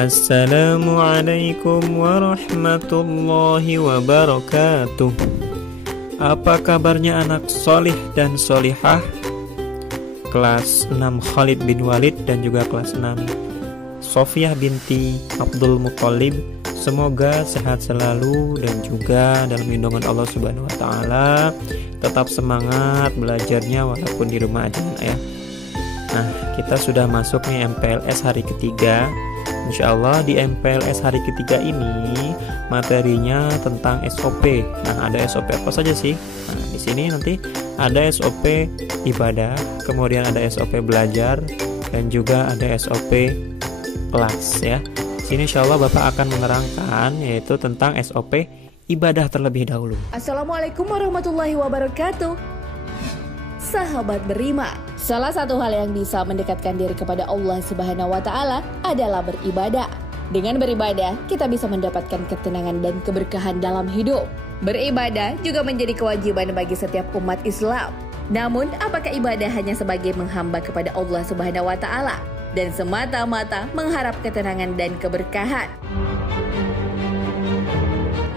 Assalamualaikum warahmatullahi wabarakatuh. Apa kabarnya anak solih dan solihah? Kelas 6 Khalid bin Walid dan juga kelas 6 Sofiyah binti Abdul Muthalib. Semoga sehat selalu dan juga dalam lindungan Allah Subhanahu wa taala. Tetap semangat belajarnya walaupun di rumah aja ya. Nah, kita sudah masuk nih MPLS hari ketiga. Insya Allah di MPLS hari ketiga ini materinya tentang SOP. Nah, ada SOP apa saja sih? Nah, di sini nanti ada SOP ibadah, kemudian ada SOP belajar, dan juga ada SOP kelas ya. Di sini insya Allah Bapak akan menerangkan yaitu tentang SOP ibadah terlebih dahulu. Assalamualaikum warahmatullahi wabarakatuh. Sahabat beriman, salah satu hal yang bisa mendekatkan diri kepada Allah Subhanahu wa taala adalah beribadah. Dengan beribadah, kita bisa mendapatkan ketenangan dan keberkahan dalam hidup. Beribadah juga menjadi kewajiban bagi setiap umat Islam. Namun, apakah ibadah hanya sebagai menghamba kepada Allah Subhanahu wa taala dan semata-mata mengharap ketenangan dan keberkahan?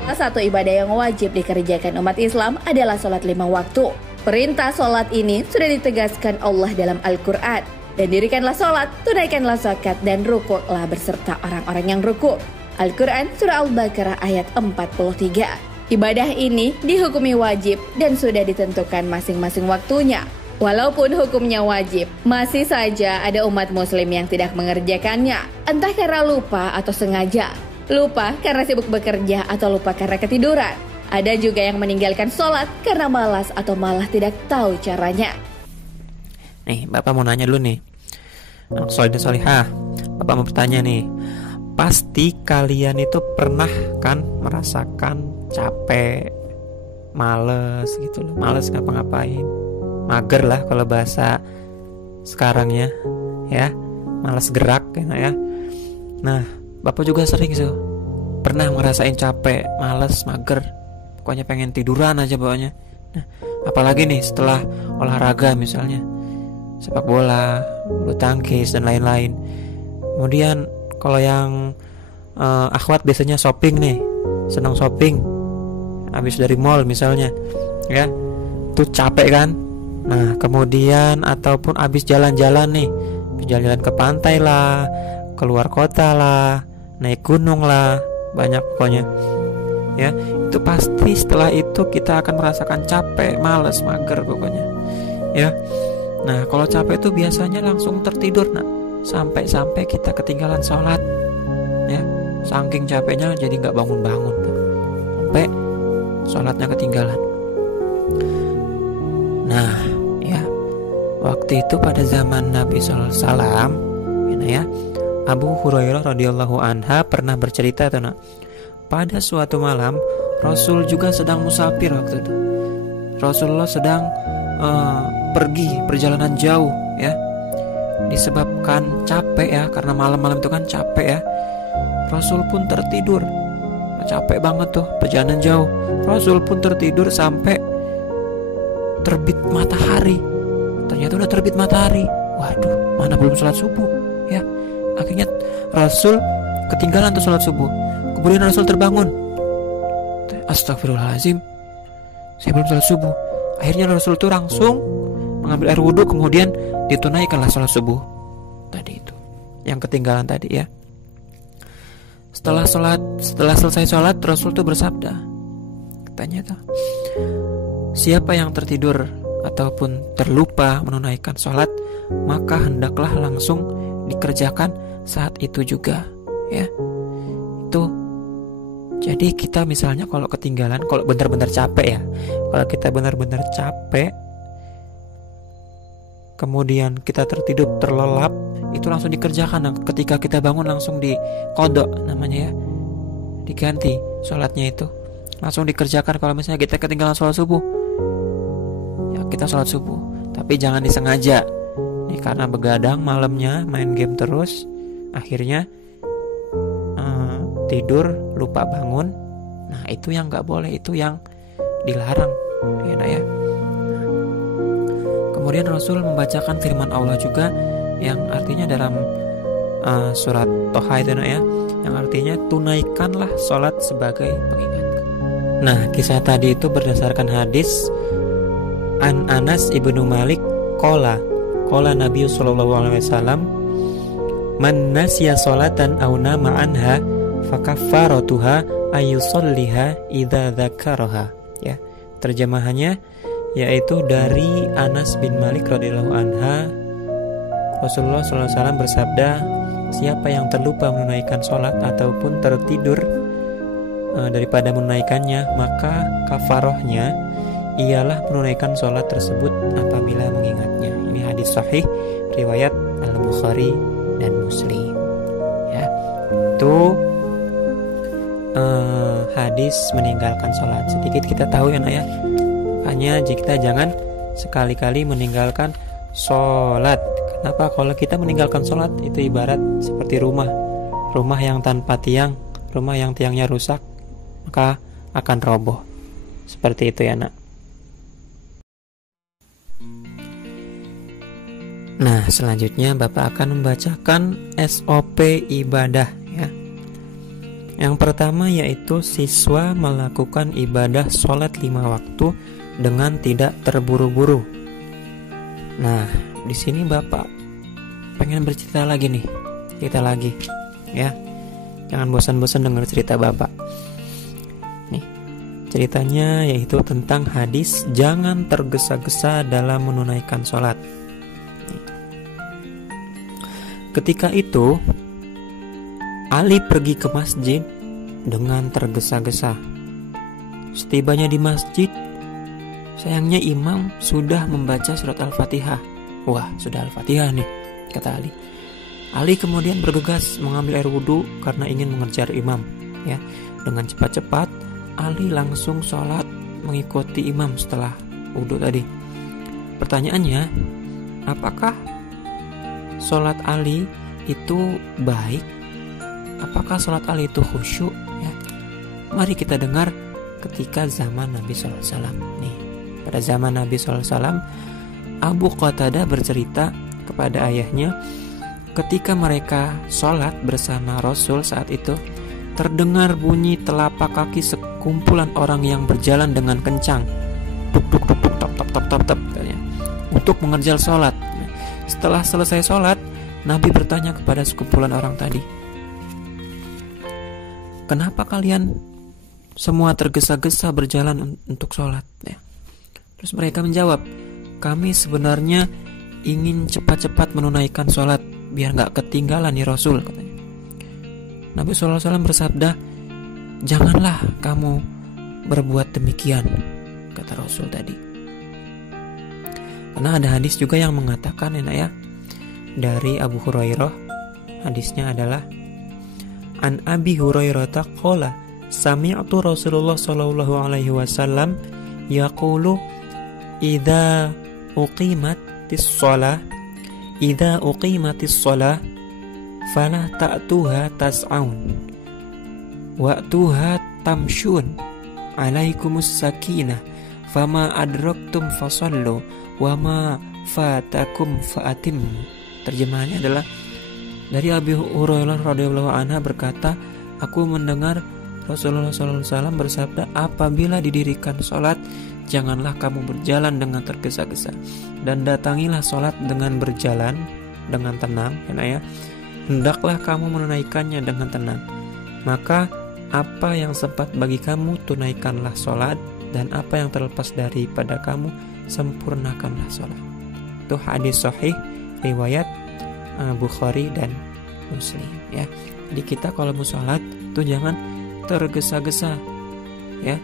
Salah satu ibadah yang wajib dikerjakan umat Islam adalah sholat 5 waktu. Perintah sholat ini sudah ditegaskan Allah dalam Al-Quran. Dan dirikanlah sholat, tunaikanlah zakat, dan rukuklah berserta orang-orang yang rukuk. Al-Quran Surah Al-Baqarah ayat 43. Ibadah ini dihukumi wajib dan sudah ditentukan masing-masing waktunya. Walaupun hukumnya wajib, masih saja ada umat muslim yang tidak mengerjakannya. Entah karena lupa atau sengaja. Lupa karena sibuk bekerja atau lupa karena ketiduran. Ada juga yang meninggalkan sholat karena malas atau malah tidak tahu caranya. Nih, Bapak mau nanya dulu nih. Anak solih dan solihah, Bapak mau bertanya nih. Pasti kalian itu pernah kan merasakan capek, males gitu loh. Males ngapa-ngapain. Mager lah kalau bahasa sekarangnya ya. Males gerak ya. Nah, Bapak juga sering sih pernah ngerasain capek, males, mager. Pokoknya pengen tiduran aja bawahnya. Nah, apalagi nih setelah olahraga misalnya sepak bola, bulu tangkis dan lain-lain. Kemudian kalau yang akhwat biasanya shopping nih, senang shopping, habis dari mall misalnya, ya, tuh capek kan. Nah, kemudian ataupun habis jalan-jalan nih, jalan-jalan ke pantai lah, keluar kota lah, naik gunung lah, banyak pokoknya. Ya, itu pasti setelah itu kita akan merasakan capek, malas, mager pokoknya. Ya. Nah, kalau capek itu biasanya langsung tertidur, nak. Sampai kita ketinggalan sholat. Ya, saking capeknya jadi nggak bangun-bangun. Sampai sholatnya ketinggalan. Nah, ya. Waktu itu pada zaman Nabi sallallahu alaihi wasallam, ya, Abu Hurairah radhiyallahu anha pernah bercerita tuh, nak. Pada suatu malam Rasul juga sedang musafir waktu itu. Rasulullah sedang pergi perjalanan jauh ya. Disebabkan capek ya, karena malam-malam itu kan capek ya. Rasul pun tertidur. Capek banget tuh perjalanan jauh. Rasul pun tertidur sampai terbit matahari. Ternyata udah terbit matahari. Waduh, mana belum sholat subuh ya. Akhirnya Rasul ketinggalan tuh sholat subuh. Kemudian Rasul terbangun. Astagfirullahaladzim, saya belum sholat subuh. Akhirnya Rasul itu langsung mengambil air wudhu, kemudian ditunaikanlah sholat subuh tadi itu, yang ketinggalan tadi ya. Setelah selesai sholat, Rasul itu bersabda, katanya tuh, siapa yang tertidur ataupun terlupa menunaikan sholat, maka hendaklah langsung dikerjakan saat itu juga ya. Itu jadi kita misalnya kalau ketinggalan, kalau benar-benar capek ya, kalau kita benar-benar capek, kemudian kita tertidur terlelap, itu langsung dikerjakan. Nah, ketika kita bangun langsung diqodok namanya ya, diganti sholatnya itu, langsung dikerjakan. Kalau misalnya kita ketinggalan sholat subuh, ya kita sholat subuh, tapi jangan disengaja. Nih karena begadang malamnya main game terus, akhirnya tidur lupa bangun. Nah itu yang nggak boleh, itu yang dilarang ya, nah, ya. Kemudian Rasul membacakan firman Allah juga yang artinya dalam surat Toha itu ya, yang artinya tunaikanlah sholat sebagai pengingat. Nah, kisah tadi itu berdasarkan hadis An Anas ibnu Malik qala Nabi sallallahu alaihi wasallam man nasiya sholatan aw nama anha fakaffaratuha ayyusalliha idza dzakaraha. Ya, terjemahannya yaitu dari Anas bin Malik radhiyallahu anha, Rasulullah sallallahu alaihi wasallam bersabda, siapa yang terlupa menunaikan sholat ataupun tertidur daripada menunaikannya, maka kafarohnya ialah menunaikan sholat tersebut apabila mengingatnya. Ini hadis sahih riwayat Al-Bukhari dan Muslim. Ya, itu hadis meninggalkan sholat. Sedikit kita tahu ya nak ya. Makanya kita jangan sekali-kali meninggalkan sholat. Kenapa? Kalau kita meninggalkan sholat itu ibarat seperti rumah yang tanpa tiang, rumah yang tiangnya rusak, maka akan roboh. Seperti itu ya nak. Nah, selanjutnya Bapak akan membacakan SOP ibadah ya. Yang pertama yaitu siswa melakukan ibadah sholat 5 waktu dengan tidak terburu-buru. Nah, di sini Bapak pengen bercerita lagi nih, cerita lagi ya. Jangan bosan-bosan dengar cerita Bapak. Nih, ceritanya yaitu tentang hadis jangan tergesa-gesa dalam menunaikan sholat. Ketika itu Ali pergi ke masjid dengan tergesa-gesa. Setibanya di masjid, sayangnya imam sudah membaca surat Al-Fatihah. Wah, sudah Al-Fatihah nih, kata Ali. Ali kemudian bergegas mengambil air wudhu karena ingin mengejar imam. Ya, dengan cepat-cepat Ali langsung sholat mengikuti imam setelah wudhu tadi. Pertanyaannya, apakah sholat Ali itu baik? Apakah sholat Ali itu khusyuk? Ya, mari kita dengar ketika zaman Nabi SAW. Nih, pada zaman Nabi SAW, Abu Qatadah bercerita kepada ayahnya, ketika mereka sholat bersama Rasul saat itu, terdengar bunyi telapak kaki sekumpulan orang yang berjalan dengan kencang, tuk tuk tuk tuk, tap tap tap tap tap, untuk mengerjal sholat. Setelah selesai sholat, Nabi bertanya kepada sekumpulan orang tadi, kenapa kalian semua tergesa-gesa berjalan untuk sholat? Ya. Terus mereka menjawab, kami sebenarnya ingin cepat-cepat menunaikan sholat biar gak ketinggalan nih Rasul, katanya. Nabi SAW bersabda, janganlah kamu berbuat demikian, kata Rasul tadi. Karena ada hadis juga yang mengatakan ya, dari Abu Hurairah, hadisnya adalah An Abi Hurairah qala sami'tu Rasulullah sallallahu alaihi wasallam yaqulu idza uqimatis shalah fala ta'tuha tas'aun wa'tuha tamshun alaikumus sakinah fama adraktum fasallu wa ma fatakum fa'atimmu. Terjemahannya adalah dari Abi Hurairah radhiyallahu anha berkata, aku mendengar Rasulullah SAW bersabda, apabila didirikan sholat, janganlah kamu berjalan dengan tergesa-gesa, dan datangilah sholat dengan berjalan dengan tenang, ya. Hendaklah kamu menunaikannya dengan tenang. Maka apa yang sempat bagi kamu tunaikanlah sholat, dan apa yang terlepas daripada kamu sempurnakanlah sholat. Itu hadis sahih riwayat Bukhari dan Muslim ya. Jadi kita kalau mau sholat tuh jangan tergesa-gesa ya,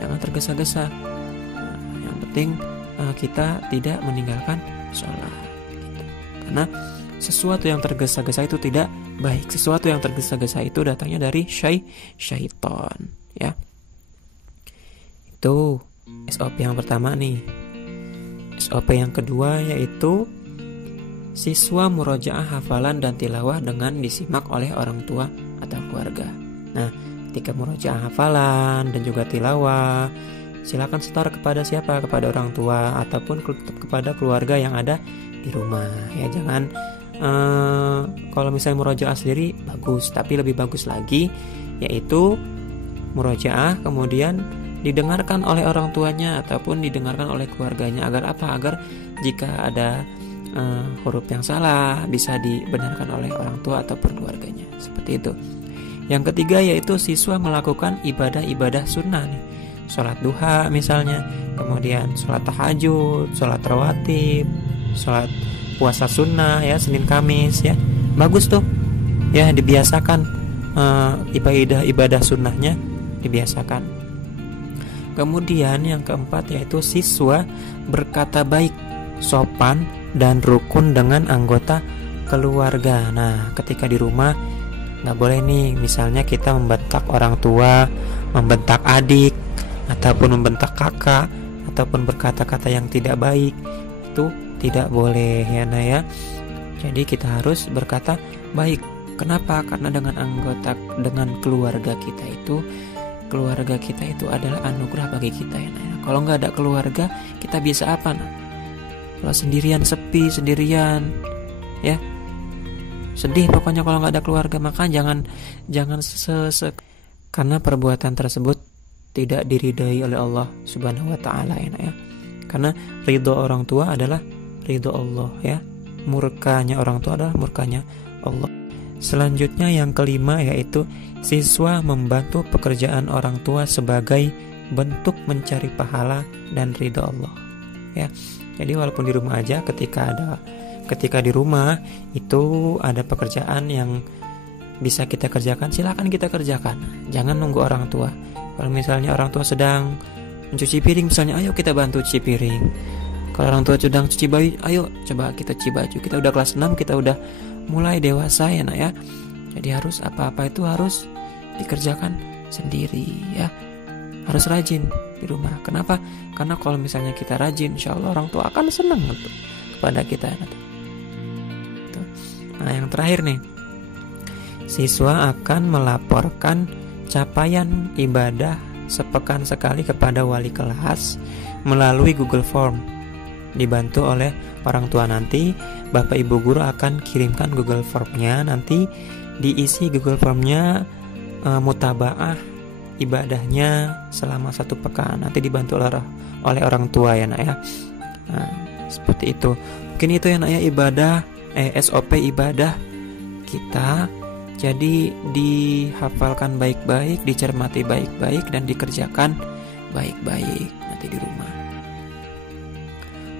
jangan tergesa-gesa. Yang penting kita tidak meninggalkan sholat gitu. Karena sesuatu yang tergesa-gesa itu tidak baik. Sesuatu yang tergesa-gesa itu datangnya dari syaitan ya. Itu SOP yang pertama nih. SOP yang kedua yaitu siswa murojaah hafalan dan tilawah dengan disimak oleh orang tua atau keluarga. Nah, ketika murojaah hafalan dan juga tilawah, silakan setor kepada siapa? Kepada orang tua ataupun kepada keluarga yang ada di rumah. Ya, jangan Kalau misalnya murojaah sendiri bagus, tapi lebih bagus lagi yaitu murojaah kemudian didengarkan oleh orang tuanya ataupun didengarkan oleh keluarganya. Agar apa? Agar jika ada huruf yang salah bisa dibenarkan oleh orang tua ataupun keluarganya. Seperti itu. Yang ketiga yaitu siswa melakukan ibadah-ibadah sunnah nih. Sholat duha misalnya, kemudian sholat tahajud, sholat rawatib, sholat puasa sunnah ya, Senin Kamis ya. Bagus tuh. Ya, dibiasakan ibadah sunnahnya dibiasakan. Kemudian yang keempat yaitu siswa berkata baik, sopan dan rukun dengan anggota keluarga. Nah, ketika di rumah nggak boleh nih, misalnya kita membentak orang tua, membentak adik, ataupun membentak kakak, ataupun berkata-kata yang tidak baik. Itu tidak boleh ya, nah ya. Jadi kita harus berkata baik. Kenapa? Karena dengan keluarga kita itu adalah anugerah bagi kita ya. Nah, kalau nggak ada keluarga, kita biasa apa? Nah? Kalau sendirian, sepi, sendirian, ya sedih pokoknya kalau nggak ada keluarga. Maka jangan karena perbuatan tersebut tidak diridhai oleh Allah Subhanahu Wa Taala ya. Karena ridho orang tua adalah ridho Allah ya. Murkanya orang tua adalah murkanya Allah. Selanjutnya yang kelima yaitu siswa membantu pekerjaan orang tua sebagai bentuk mencari pahala dan ridho Allah ya. Jadi walaupun di rumah aja, ketika di rumah itu ada pekerjaan yang bisa kita kerjakan, silakan kita kerjakan. Jangan nunggu orang tua. Kalau misalnya orang tua sedang mencuci piring misalnya, ayo kita bantu cuci piring. Kalau orang tua sedang cuci baju, ayo coba kita cuci baju. Kita udah kelas 6, kita udah mulai dewasa ya nak ya. Jadi harus apa-apa itu harus dikerjakan sendiri ya. Harus rajin di rumah. Kenapa? Karena kalau misalnya kita rajin, insya Allah orang tua akan senang kepada kita. Nah, yang terakhir nih, siswa akan melaporkan capaian ibadah sepekan sekali kepada wali kelas melalui Google Form. Dibantu oleh orang tua. Nanti Bapak Ibu guru akan kirimkan Google Formnya. Nanti diisi Google Formnya, mutabaah ibadahnya selama 1 pekan. Nanti dibantu oleh orang tua ya nak ya. Nah, seperti itu. Mungkin itu ya nak ya SOP ibadah kita. Jadi dihafalkan baik-baik, dicermati baik-baik, dan dikerjakan baik-baik nanti di rumah.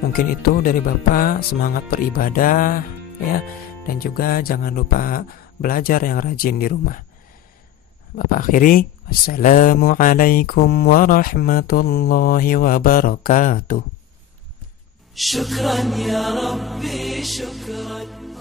Mungkin itu dari Bapak, semangat beribadah ya, dan juga jangan lupa belajar yang rajin di rumah. Bapak akhiri, wassalamualaikum warahmatullahi wabarakatuh. Syukran ya Rabbi, syukran.